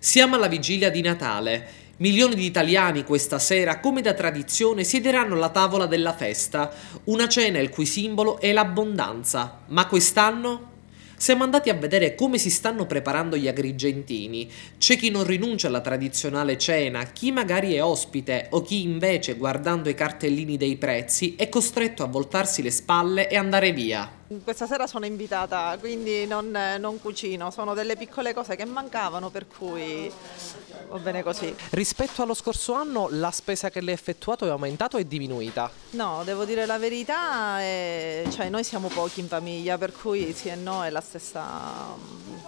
Siamo alla vigilia di Natale. Milioni di italiani questa sera, come da tradizione, siederanno alla tavola della festa, una cena il cui simbolo è l'abbondanza. Ma quest'anno? Siamo andati a vedere come si stanno preparando gli agrigentini. C'è chi non rinuncia alla tradizionale cena, chi magari è ospite o chi invece, guardando i cartellini dei prezzi, è costretto a voltarsi le spalle e andare via. Questa sera sono invitata, quindi non cucino, sono delle piccole cose che mancavano, per cui va bene così. Rispetto allo scorso anno la spesa che lei ha effettuato è aumentata o è diminuita? No, devo dire la verità, cioè noi siamo pochi in famiglia, per cui sì e no è la stessa,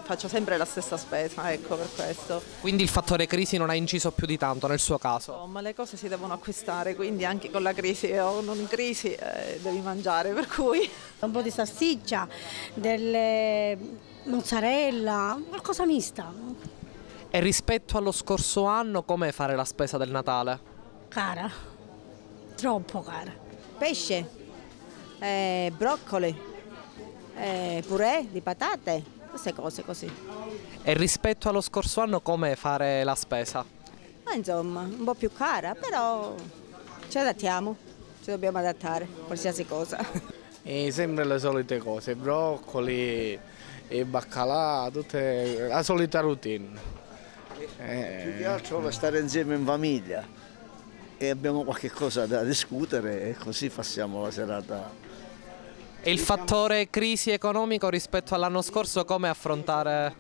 faccio sempre la stessa spesa, ecco, per questo. Quindi il fattore crisi non ha inciso più di tanto nel suo caso? Ma le cose si devono acquistare, quindi anche con la crisi o non in crisi devi mangiare, per cui... Un po' di salsiccia, delle mozzarella, qualcosa mista. E rispetto allo scorso anno come fare la spesa del Natale? Cara, troppo cara. Pesce, broccoli, purè di patate, queste cose così. E rispetto allo scorso anno come fare la spesa? Ma insomma, un po' più cara, però ci adattiamo, ci dobbiamo adattare, qualsiasi cosa. E sempre le solite cose, broccoli e baccalà, tutte la solita routine. Più che altro per stare insieme in famiglia e abbiamo qualche cosa da discutere e così passiamo la serata. E il fattore crisi economico rispetto all'anno scorso come affrontare?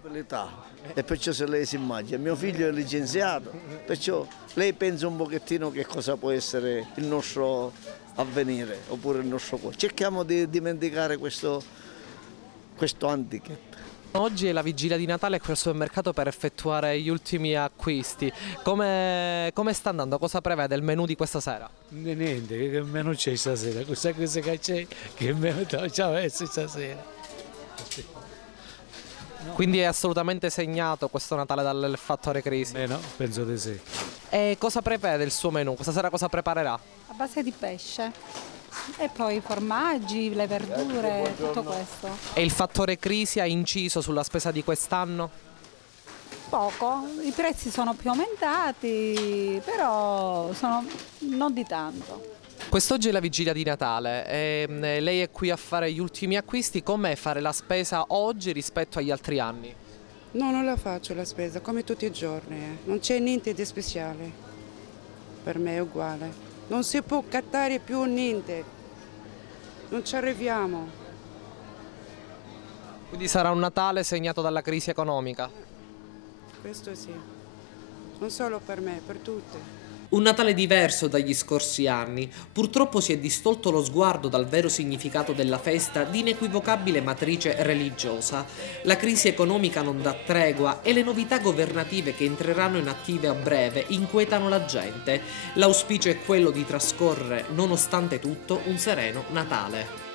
E perciò se lei si immagina, mio figlio è licenziato, perciò lei pensa un pochettino che cosa può essere il nostro avvenire oppure il nostro cuore. Cerchiamo di dimenticare questo handicap. Oggi è la vigilia di Natale qui al supermercato per effettuare gli ultimi acquisti. Come sta andando? Cosa prevede il menù di questa sera? Niente, che menù c'è stasera? Questa cosa che c'è, che menù ci avessi stasera? Quindi è assolutamente segnato questo Natale dal fattore crisi? No, penso di sì. E cosa prevede il suo menù? Questa sera cosa preparerà? A base di pesce e poi i formaggi, le verdure, tutto questo. E il fattore crisi ha inciso sulla spesa di quest'anno? Poco, i prezzi sono più aumentati, però non di tanto. Quest'oggi è la vigilia di Natale e lei è qui a fare gli ultimi acquisti. Com'è fare la spesa oggi rispetto agli altri anni? No, non la faccio la spesa, come tutti i giorni. Non c'è niente di speciale. Per me è uguale. Non si può cattare più niente. Non ci arriviamo. Quindi sarà un Natale segnato dalla crisi economica? Questo sì. Non solo per me, per tutti. Un Natale diverso dagli scorsi anni. Purtroppo si è distolto lo sguardo dal vero significato della festa di inequivocabile matrice religiosa. La crisi economica non dà tregua e le novità governative che entreranno in attive a breve inquietano la gente. L'auspicio è quello di trascorrere, nonostante tutto, un sereno Natale.